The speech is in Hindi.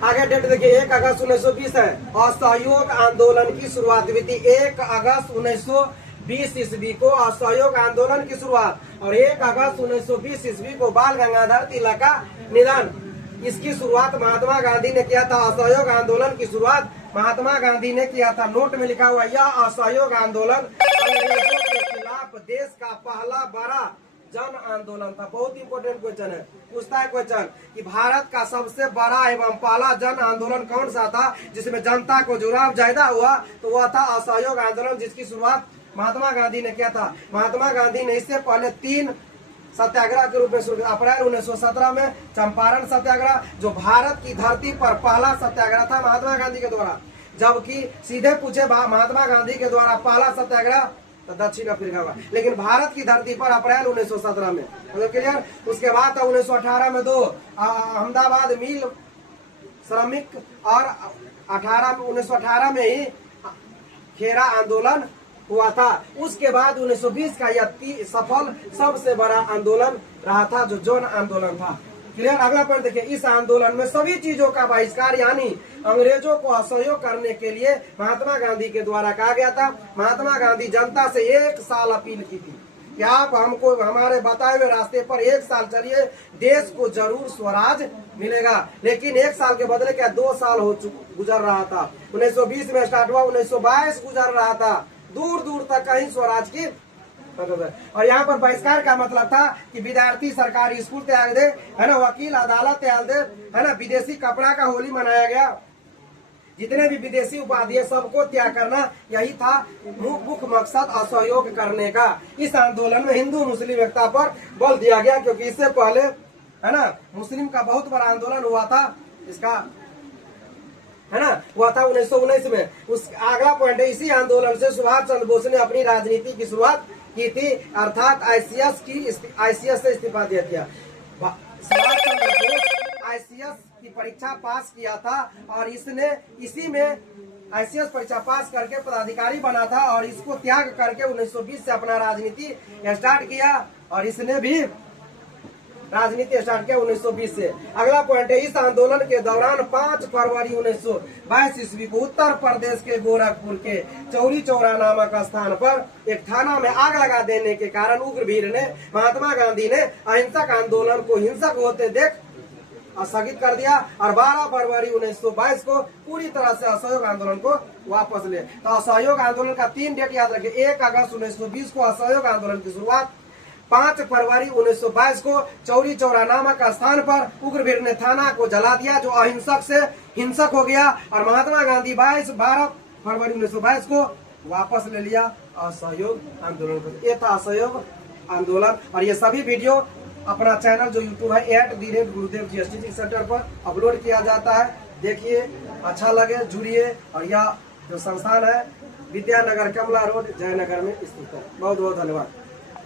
आगे डेट देखिए 1 अगस्त 1920 है। असहयोग आंदोलन की शुरुआत हुई थी 1 अगस्त 1920 ईस्वी को असहयोग आंदोलन की शुरुआत, और 1 अगस्त 1920 ईस्वी को बाल गंगाधर तिलक का निधन। इसकी शुरुआत महात्मा गांधी ने किया था। असहयोग आंदोलन की शुरुआत महात्मा गांधी ने किया था। नोट में लिखा हुआ यह असहयोग आंदोलन अंग्रेजों के खिलाफ देश का पहला बड़ा जन आंदोलन था। बहुत इंपोर्टेंट क्वेश्चन है, पूछता है क्वेश्चन कि भारत का सबसे बड़ा एवं पहला जन आंदोलन कौन सा था जिसमें जनता को जुड़ाव ज्यादा हुआ, तो वह था असहयोग आंदोलन, जिसकी शुरुआत महात्मा गांधी ने किया था। महात्मा गांधी ने इससे पहले 3 सत्याग्रह के रूप में शुरू किया। अप्रैल 1917 में चंपारण सत्याग्रह, जो भारत की धरती पर पहला सत्याग्रह था महात्मा गांधी के द्वारा, जबकि सीधे पूछे महात्मा गांधी के द्वारा पहला सत्याग्रह तो दक्षिण अफ्रीका हुआ, लेकिन भारत की धरती पर अप्रैल 1917 में, मतलब क्लियर। उसके बाद 1918 में 2 अहमदाबाद मिल श्रमिक, और 1918 में ही खेरा आंदोलन हुआ था। उसके बाद 1920 का यह सफल सबसे बड़ा आंदोलन रहा था, जो जन आंदोलन था। क्लियर। अगला पॉइंट देखिए, इस आंदोलन में सभी चीजों का बहिष्कार यानी अंग्रेजों को असहयोग करने के लिए महात्मा गांधी के द्वारा कहा गया था। महात्मा गांधी जनता से 1 साल अपील की थी कि आप हमको हमारे बताए हुए रास्ते पर 1 साल चलिए, देश को जरूर स्वराज मिलेगा। लेकिन 1 साल के बदले क्या 2 साल गुजर रहा था। 1920 में स्टार्ट हुआ, 1922 गुजर रहा था, दूर दूर तक कहीं स्वराज की। और यहाँ पर बहिष्कार का मतलब था कि विद्यार्थी सरकारी स्कूल त्याग दे, है ना, वकील अदालत त्याग दे, है ना, विदेशी कपड़ा का होली मनाया गया, जितने भी विदेशी उपाधि है सबको त्याग करना, यही था मुख्य मकसद असहयोग करने का। इस आंदोलन में हिंदू मुस्लिम एकता पर बल दिया गया, क्योंकि इससे पहले, है ना, मुस्लिम का बहुत बड़ा आंदोलन हुआ था, इसका, है ना, हुआ था 1919 में। उस अगला पॉइंट है, इसी आंदोलन से सुभाष चंद्र बोस ने अपनी राजनीति की शुरुआत की थी, अर्थात आईसीएस से इस्तीफा दिया था। सुभाष चंद्र बोस आईसीएस की परीक्षा पास किया था, और इसने इसी में आईसीएस परीक्षा पास करके पदाधिकारी बना था, और इसको त्याग करके 1920 से अपना राजनीति स्टार्ट किया, और इसने भी राजनीति स्टार्ट किया 1920 से। अगला पॉइंट है, इस आंदोलन के दौरान 5 फरवरी 1922 ईस्वी को उत्तर प्रदेश के गोरखपुर के चौरी चौरा नामक स्थान पर एक थाना में आग लगा देने के कारण उग्र भीड़ ने महात्मा गांधी ने अहिंसक आंदोलन को हिंसक होते देख स्थगित कर दिया, और 12 फरवरी 1922 को पूरी तरह से असहयोग आंदोलन को वापस ले। तो असहयोग आंदोलन का 3 डेट याद रखें। 1 अगस्त 1920 को असहयोग आंदोलन की शुरुआत, 5 फरवरी 1922 को चौरी चौरा नामक स्थान पर उग्र भीड़ ने थाना को जला दिया, जो अहिंसक से हिंसक हो गया, और महात्मा गांधी 12 फरवरी 1922 को वापस ले लिया असहयोग आंदोलन को। ये था असहयोग आंदोलन। और ये सभी वीडियो अपना चैनल जो यूट्यूब है @गुरुदेव जीएसटी सेंटर पर अपलोड किया जाता है। देखिए, अच्छा लगे जुड़िए। और यह जो संस्थान है विद्यानगर कमला रोड जयनगर में स्थित है। बहुत बहुत धन्यवाद।